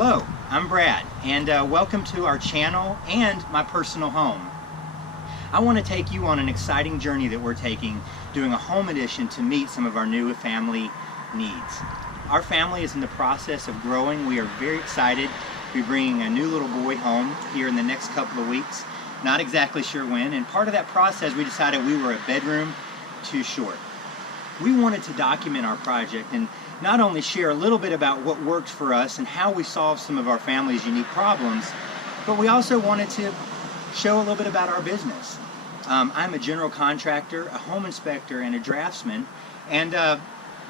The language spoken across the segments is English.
Hello, I'm Brad, and welcome to our channel and my personal home. I want to take you on an exciting journey that we're taking, doing a home addition to meet some of our new family needs. Our family is in the process of growing. We are very excited to be bringing a new little boy home here in the next couple of weeks. Not exactly sure when, and part of that process we decided we were a bedroom too short. We wanted to document our project and not only share a little bit about what worked for us and how we solved some of our family's unique problems, but we also wanted to show a little bit about our business. I'm a general contractor, a home inspector, and a draftsman, and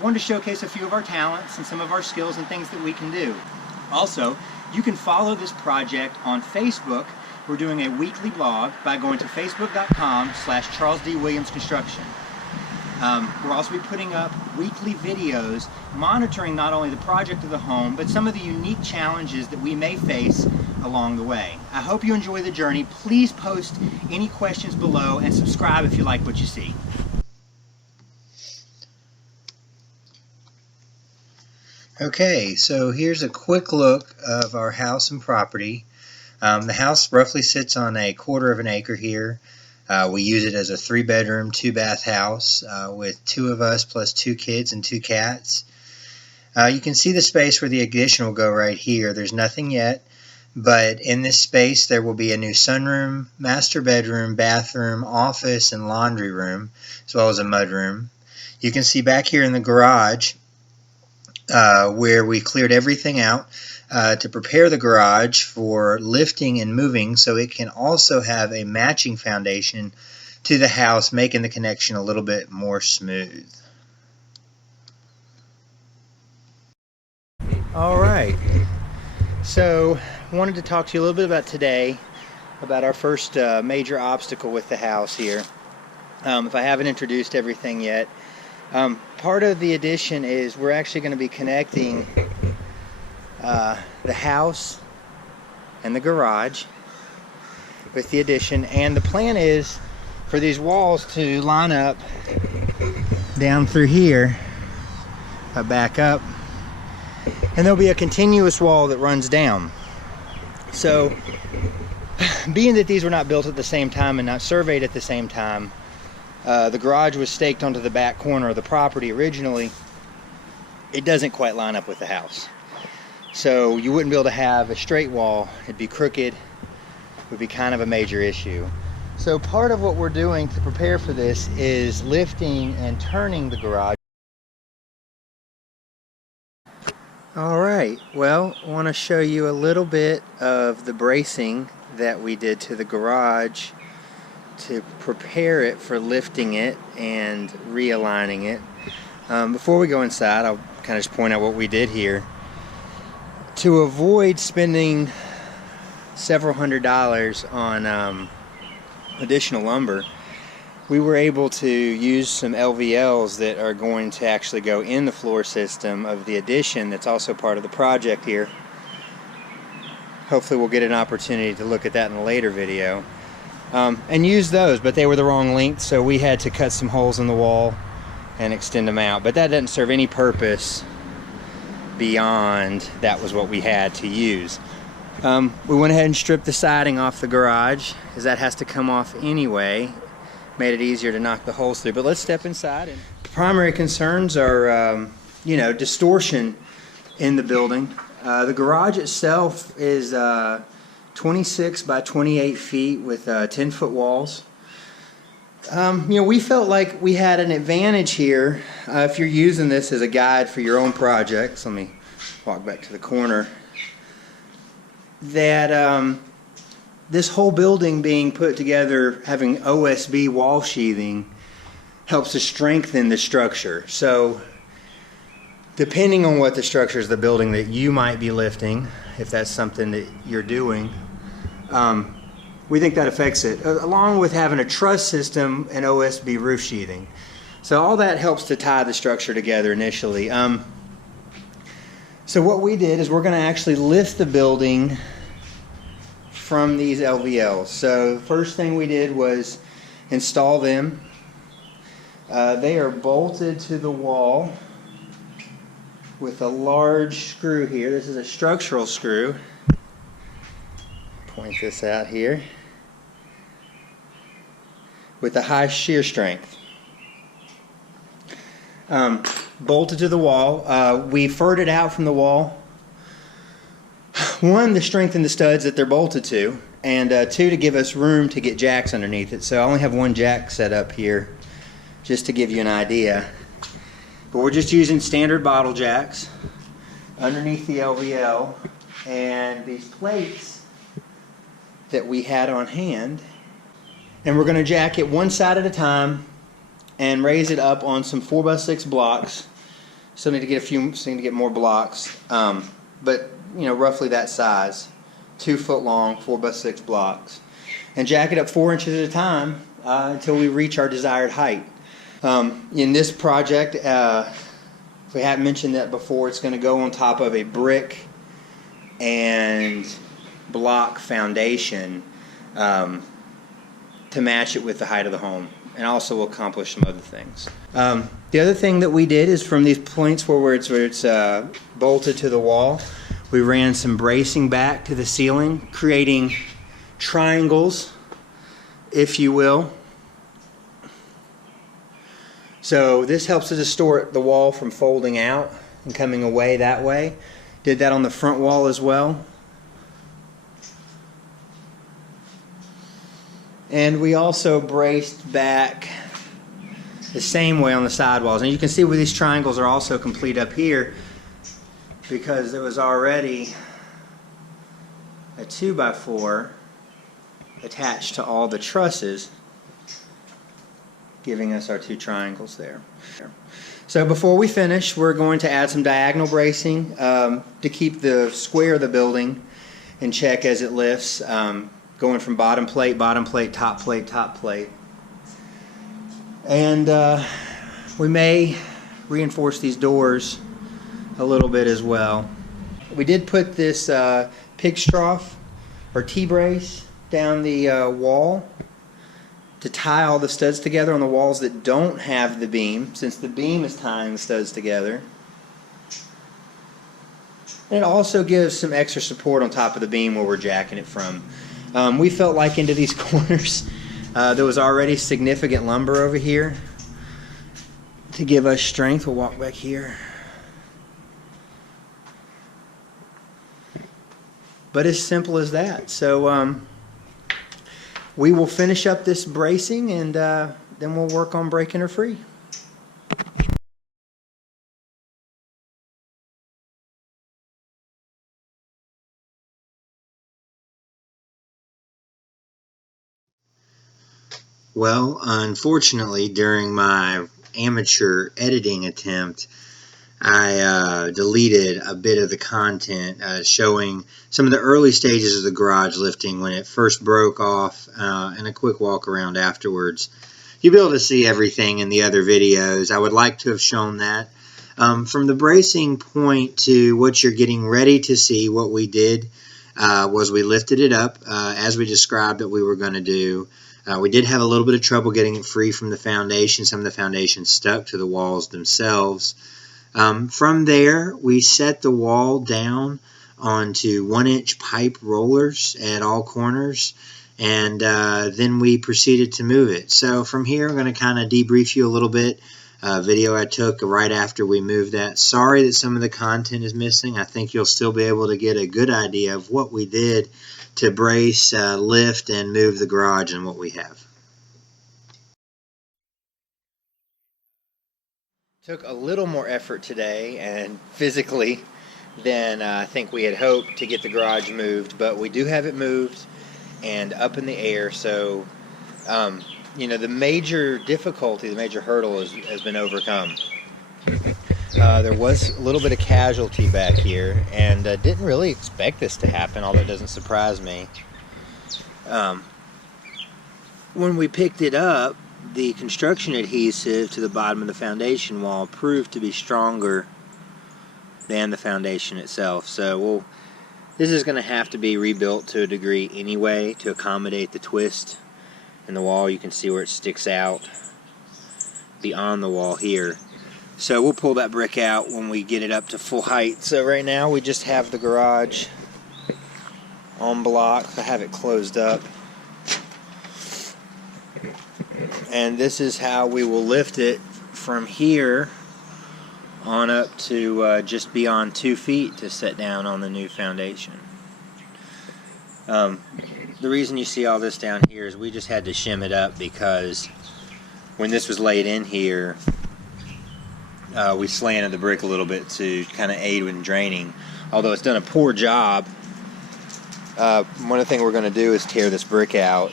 wanted to showcase a few of our talents and some of our skills and things that we can do. Also, you can follow this project on Facebook. We're doing a weekly blog by going to facebook.com/Charles D. Williams Construction. We'll also be putting up weekly videos monitoring not only the project of the home, but some of the unique challenges that we may face along the way. I hope you enjoy the journey. Please post any questions below and subscribe if you like what you see. Okay, so here's a quick look of our house and property. The house roughly sits on a 1/4 acre here. We use it as a 3-bedroom, 2-bath house with 2 of us plus 2 kids and 2 cats. You can see the space where the addition will go right here. There's nothing yet, but in this space there will be a new sunroom, master bedroom, bathroom, office, and laundry room, as well as a mudroom. You can see back here in the garage where we cleared everything out to prepare the garage for lifting and moving, so it can also have a matching foundation to the house, making the connection a little bit more smooth. Alright, so I wanted to talk to you a little bit about today, about our first major obstacle with the house here. If I haven't introduced everything yet, part of the addition is we're actually going to be connecting the house and the garage with the addition, and the plan is for these walls to line up down through here, back up, and there'll be a continuous wall that runs down. So being that these were not built at the same time and not surveyed at the same time, the garage was staked onto the back corner of the property originally. It doesn't quite line up with the house. So you wouldn't be able to have a straight wall. It'd be crooked. It would be kind of a major issue. So part of what we're doing to prepare for this is lifting and turning the garage. Alright, well, I want to show you a little bit of the bracing that we did to the garage to prepare it for lifting it and realigning it. Before we go inside, I'll kind of just point out what we did here. To avoid spending several $100s on additional lumber, we were able to use some LVLs that are going to actually go in the floor system of the addition that's also part of the project here. Hopefully we'll get an opportunity to look at that in a later video. And use those, but they were the wrong length, so we had to cut some holes in the wall and extend them out. But that doesn't serve any purpose beyond that was what we had to use. We went ahead and stripped the siding off the garage, as that has to come off anyway. Made it easier to knock the holes through. But let's step inside. And the primary concerns are, distortion in the building. The garage itself is 26 by 28 feet with 10-foot walls. We felt like we had an advantage here if you're using this as a guide for your own projects. Let me walk back to the corner. That this whole building being put together, having OSB wall sheathing, helps to strengthen the structure. So depending on what the structure is of the building that you might be lifting, if that's something that you're doing, we think that affects it, along with having a truss system and OSB roof sheathing. So all that helps to tie the structure together initially. So what we did is we're going to actually lift the building from these LVLs. So the first thing we did was install them. They are bolted to the wall with a large screw here. This is a structural screw. Point this out here. With a high shear strength. Bolted to the wall. We furred it out from the wall. One, to strengthen the studs that they're bolted to, and two, to give us room to get jacks underneath it. So I only have one jack set up here, just to give you an idea. But we're just using standard bottle jacks underneath the LVL, and these plates that we had on hand. And we're going to jack it one side at a time and raise it up on some 4x6 blocks. Still need to get more blocks, but you know, roughly that size, 2 foot long, 4x6 blocks, and jack it up 4 inches at a time until we reach our desired height. In this project, if we haven't mentioned that before, it's going to go on top of a brick and block foundation to match it with the height of the home, and also will accomplish some other things. The other thing that we did is from these points where it's bolted to the wall, we ran some bracing back to the ceiling, creating triangles, if you will. So this helps to distort the wall from folding out and coming away that way. Did that on the front wall as well. And we also braced back the same way on the sidewalls. And you can see where these triangles are also complete up here, because there was already a 2x4 attached to all the trusses, giving us our 2 triangles there. So before we finish, we're going to add some diagonal bracing to keep the square of the building in check as it lifts, going from bottom plate, top plate, top plate. And we may reinforce these doors a little bit as well. We did put this pig trough or T-brace down the wall to tie all the studs together on the walls that don't have the beam, since the beam is tying the studs together. And it also gives some extra support on top of the beam where we're jacking it from. We felt like into these corners there was already significant lumber over here to give us strength. We'll walk back here. But as simple as that. So we will finish up this bracing, and then we'll work on breaking her free. Well, unfortunately, during my amateur editing attempt, I deleted a bit of the content showing some of the early stages of the garage lifting when it first broke off, and a quick walk around afterwards. You'll be able to see everything in the other videos. I would like to have shown that. From the bracing point to what you're getting ready to see, what we did was we lifted it up as we described that we were going to do. We did have a little bit of trouble getting it free from the foundation. Some of the foundation stuck to the walls themselves. From there, we set the wall down onto 1-inch pipe rollers at all corners, and then we proceeded to move it. So from here, I'm going to kind of debrief you a little bit. Video I took right after we moved that. Sorry that some of the content is missing. I think you'll still be able to get a good idea of what we did to brace, lift, and move the garage and what we have. Took a little more effort today and physically than I think we had hoped to get the garage moved, but we do have it moved and up in the air. So you know, the major difficulty, the major hurdle has been overcome. There was a little bit of casualty back here, and didn't really expect this to happen, although it doesn't surprise me. When we picked it up, the construction adhesive to the bottom of the foundation wall proved to be stronger than the foundation itself. So this is going to have to be rebuilt to a degree anyway to accommodate the twist in the wall. You can see where it sticks out beyond the wall here. So we'll pull that brick out when we get it up to full height. So right now we just have the garage on blocks. I have it closed up. And this is how we will lift it from here on up to just beyond 2 feet to set down on the new foundation. The reason you see all this down here is we just had to shim it up because when this was laid in here, we slanted the brick a little bit to kind of aid in draining. Although it's done a poor job, one of the things we're going to do is tear this brick out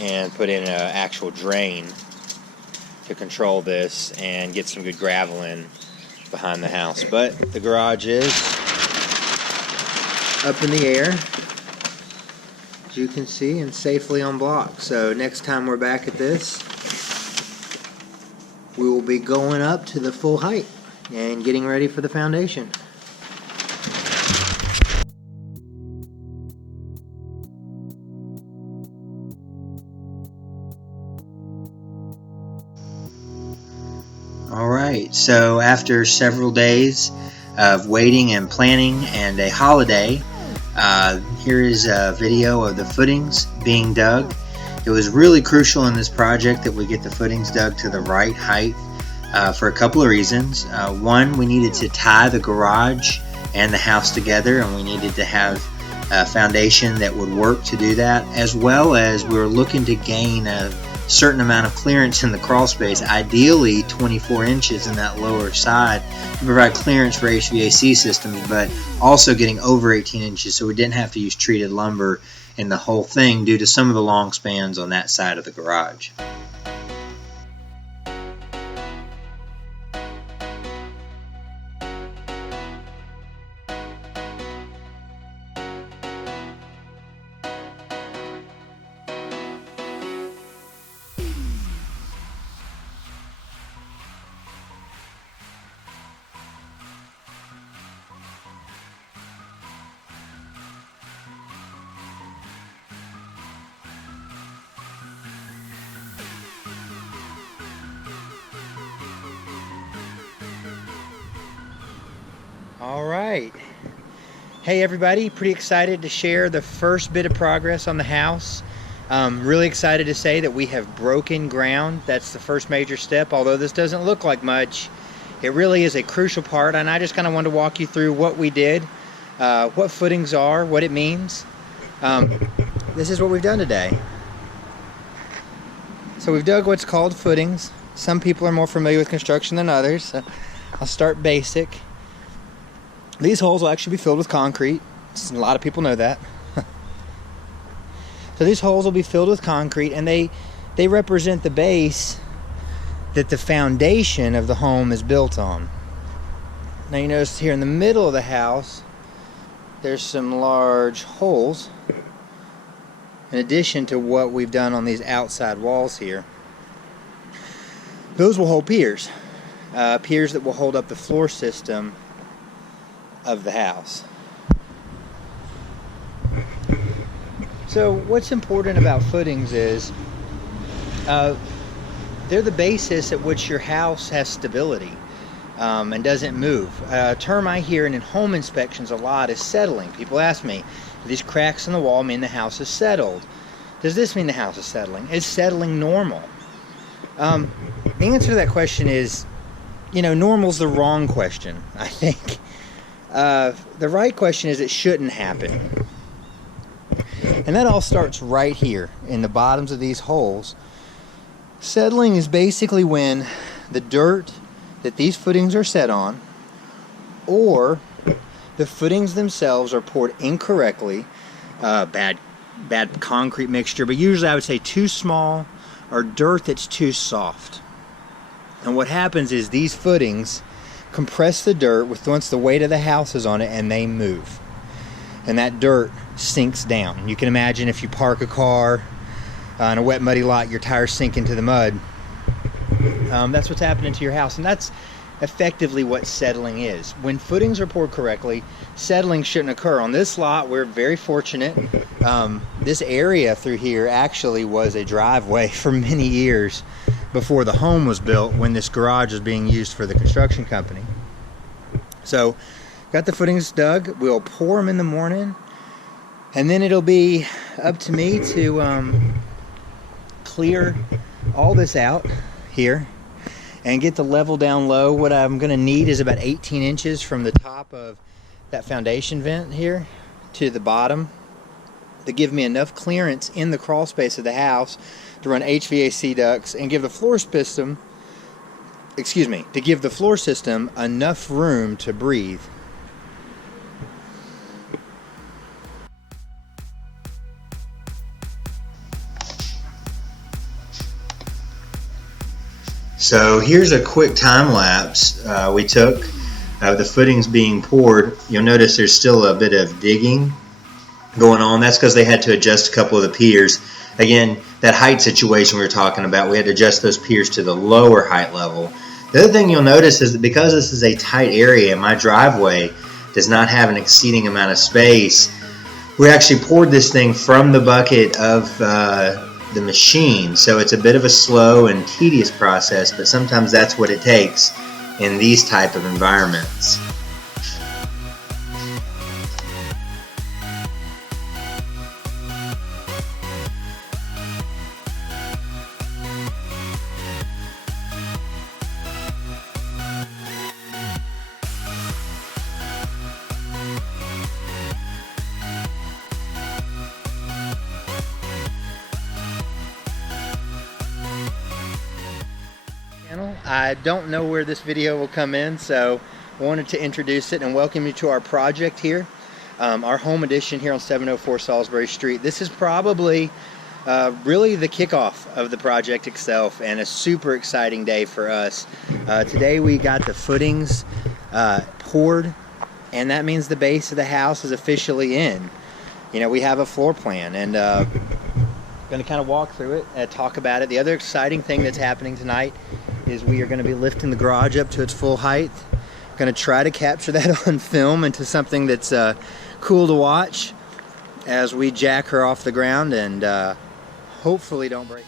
and put in an actual drain to control this and get some good gravel in behind the house. But the garage is up in the air, as you can see, and safely on block. So next time we're back at this, we will be going up to the full height and getting ready for the foundation. Alright, so after several days of waiting and planning and a holiday, here is a video of the footings being dug. It was really crucial in this project that we get the footings dug to the right height for a couple of reasons. One, we needed to tie the garage and the house together, and we needed to have a foundation that would work to do that, as well as we were looking to gain a certain amount of clearance in the crawl space, ideally 24 inches in that lower side to provide clearance for HVAC systems, but also getting over 18 inches so we didn't have to use treated lumber in the whole thing due to some of the long spans on that side of the garage. Alright, hey everybody, pretty excited to share the first bit of progress on the house. Really excited to say that we have broken ground. That's the first major step. Although this doesn't look like much, it really is a crucial part, and I just kind of wanted to walk you through what we did, what footings are, what it means. This is what we've done today. So we've dug what's called footings. Some people are more familiar with construction than others, so I'll start basic. These holes will actually be filled with concrete. A lot of people know that. So these holes will be filled with concrete, and they represent the base that the foundation of the home is built on. Now you notice here in the middle of the house, there's some large holes in addition to what we've done on these outside walls here. Those will hold piers. Piers that will hold up the floor system of the house. So what's important about footings is they're the basis at which your house has stability and doesn't move. A term I hear in home inspections a lot is settling. People ask me, do these cracks in the wall mean the house is settled? Does this mean the house is settling? Is settling normal? The answer to that question is, normal's the wrong question, I think. The right question is it shouldn't happen. And that all starts right here in the bottoms of these holes. Settling is basically when the dirt that these footings are set on, or the footings themselves, are poured incorrectly, bad concrete mixture, but usually I would say too small, or dirt that's too soft. And what happens is these footings compress the dirt once the weight of the house is on it, and they move. And that dirt sinks down. You can imagine if you park a car in a wet, muddy lot, your tires sink into the mud. That's what's happening to your house, and that's effectively what settling is. When footings are poured correctly, settling shouldn't occur. On this lot, we're very fortunate. This area through here actually was a driveway for many years before the home was built, when this garage was being used for the construction company. So got the footings dug. We'll pour them in the morning, and then it'll be up to me to clear all this out here and get the level down low. What I'm going to need is about 18 inches from the top of that foundation vent here to the bottom to give me enough clearance in the crawl space of the house to run HVAC ducts and give the floor system, to give the floor system enough room to breathe. So here's a quick time lapse we took of the footings being poured. You'll notice there's still a bit of digging going on. That's because they had to adjust a couple of the piers. Again, that height situation we were talking about, we had to adjust those piers to the lower height level. The other thing you'll notice is that because this is a tight area and my driveway does not have an exceeding amount of space, we actually poured this thing from the bucket of the machine. So it's a bit of a slow and tedious process, but sometimes that's what it takes in these type of environments. I don't know where this video will come in, so I wanted to introduce it and welcome you to our project here, our home addition here on 704 Salisbury Street. This is probably really the kickoff of the project itself, and a super exciting day for us. Today we got the footings poured, and that means the base of the house is officially in. You know, we have a floor plan, and going to kind of walk through it and talk about it. The other exciting thing that's happening tonight is we are going to be lifting the garage up to its full height. Going to try to capture that on film into something that's cool to watch as we jack her off the ground and hopefully don't break.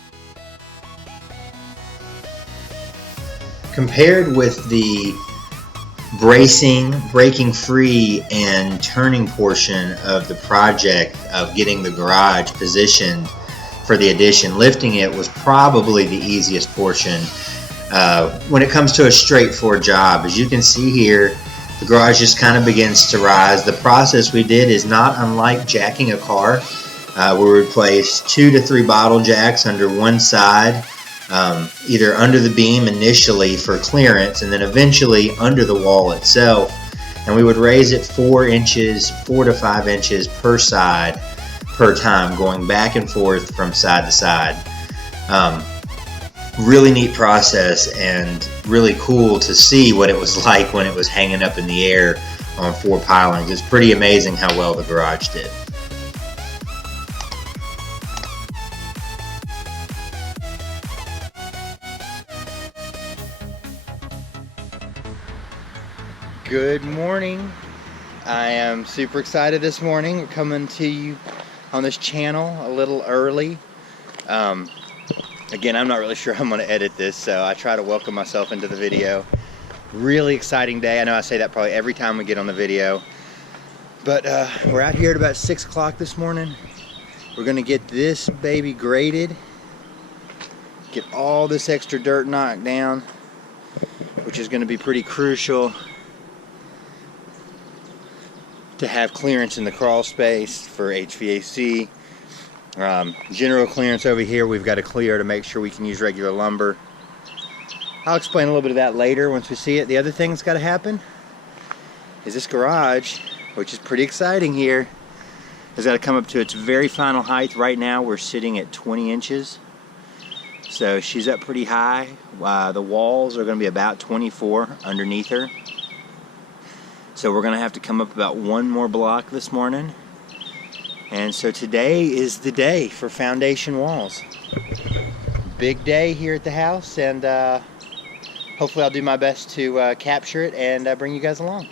Compared with the bracing, breaking free, and turning portion of the project of getting the garage positioned for the addition, lifting it was probably the easiest portion when it comes to a straightforward job. As you can see here, the garage just kind of begins to rise. The process we did is not unlike jacking a car. We replaced 2 to 3 bottle jacks under one side, either under the beam initially for clearance and then eventually under the wall itself. And we would raise it 4 to 5 inches per side per time, going back and forth from side to side. Really neat process and really cool to see what it was like when it was hanging up in the air on 4 pilings. It's pretty amazing how well the garage did. Good morning. I am super excited this morning. We're coming to you on this channel a little early. Again, I'm not really sure I'm going to edit this, so I try to welcome myself into the video. Really exciting day. I know I say that probably every time we get on the video. But we're out here at about 6 o'clock this morning. We're going to get this baby graded, get all this extra dirt knocked down, which is going to be pretty crucial to have clearance in the crawl space for HVAC. General clearance over here we've got to clear to make sure we can use regular lumber. I'll explain a little bit of that later once we see it. The other thing that's got to happen is this garage, which is pretty exciting here, has got to come up to its very final height. Right now we're sitting at 20 inches. So she's up pretty high. The walls are going to be about 24 underneath her. So we're going to have to come up about 1 more block this morning. And so today is the day for foundation walls. Big day here at the house, and hopefully I'll do my best to capture it and bring you guys along.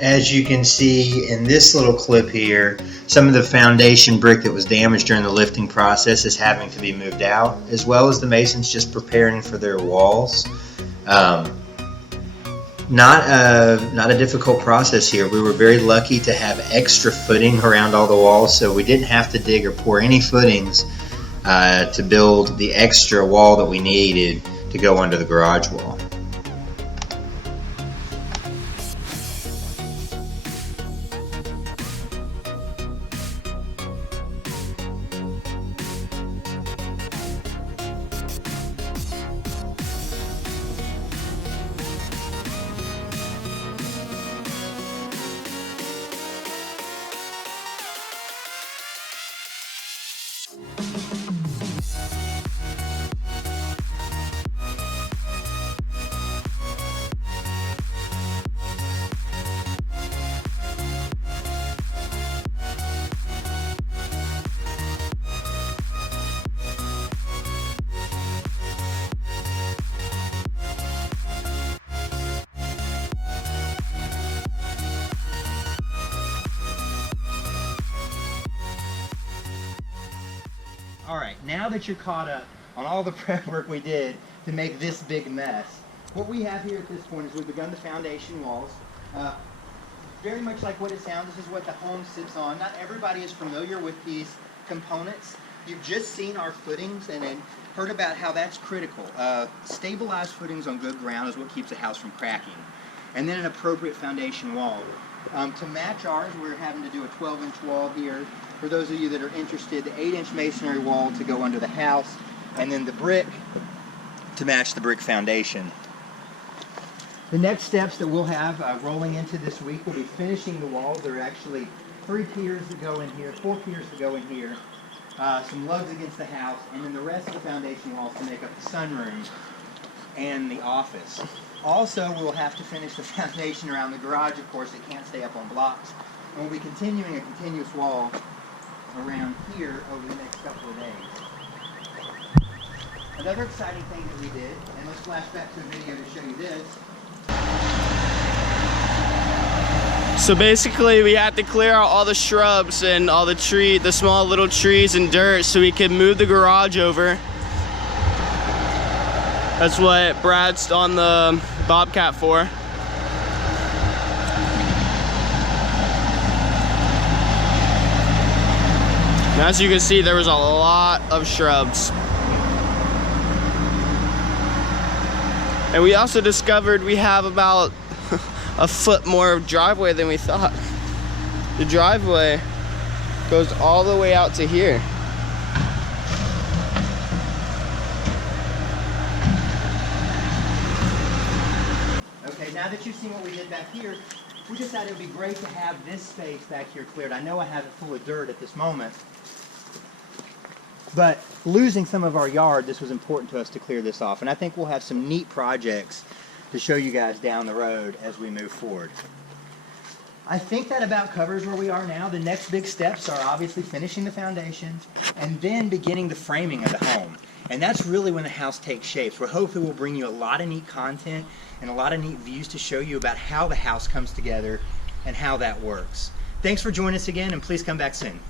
As you can see in this little clip here, some of the foundation brick that was damaged during the lifting process is having to be moved out, as well as the masons just preparing for their walls. Not a difficult process here. We were very lucky to have extra footing around all the walls, so we didn't have to dig or pour any footings to build the extra wall that we needed to go under the garage wall. Alright, now that you're caught up on all the prep work we did to make this big mess, what we have here at this point is we've begun the foundation walls. Very much like what it sounds, this is what the home sits on. Not everybody is familiar with these components. You've just seen our footings and heard about how that's critical. Stabilized footings on good ground is what keeps a house from cracking. And then an appropriate foundation wall. To match ours, we're having to do a 12-inch wall here. For those of you that are interested, the 8-inch masonry wall to go under the house, and then the brick to match the brick foundation. The next steps that we'll have rolling into this week will be finishing the walls. There are actually 3 piers that go in here, 4 piers that go in here, some lugs against the house, and then the rest of the foundation walls to make up the sunroom and the office. Also, we'll have to finish the foundation around the garage. Of course, it can't stay up on blocks. And we'll be continuing a continuous wall around here over the next couple of days. Another exciting thing that we did, and let's flash back to a video to show you this. So basically we had to clear out all the shrubs and all the small little trees and dirt so we could move the garage over. That's what Brad's on the Bobcat for. And as you can see, there was a lot of shrubs. And we also discovered we have about a foot more driveway than we thought. The driveway goes all the way out to here. Okay, now that you've seen what we did back here, we decided it would be great to have this space back here cleared. I know I have it full of dirt at this moment, but losing some of our yard, this was important to us to clear this off. And I think we'll have some neat projects to show you guys down the road as we move forward. I think that about covers where we are now. The next big steps are obviously finishing the foundation and then beginning the framing of the home. And that's really when the house takes shape. So hopefully we'll bring you a lot of neat content and a lot of neat views to show you about how the house comes together and how that works. Thanks for joining us again, and please come back soon.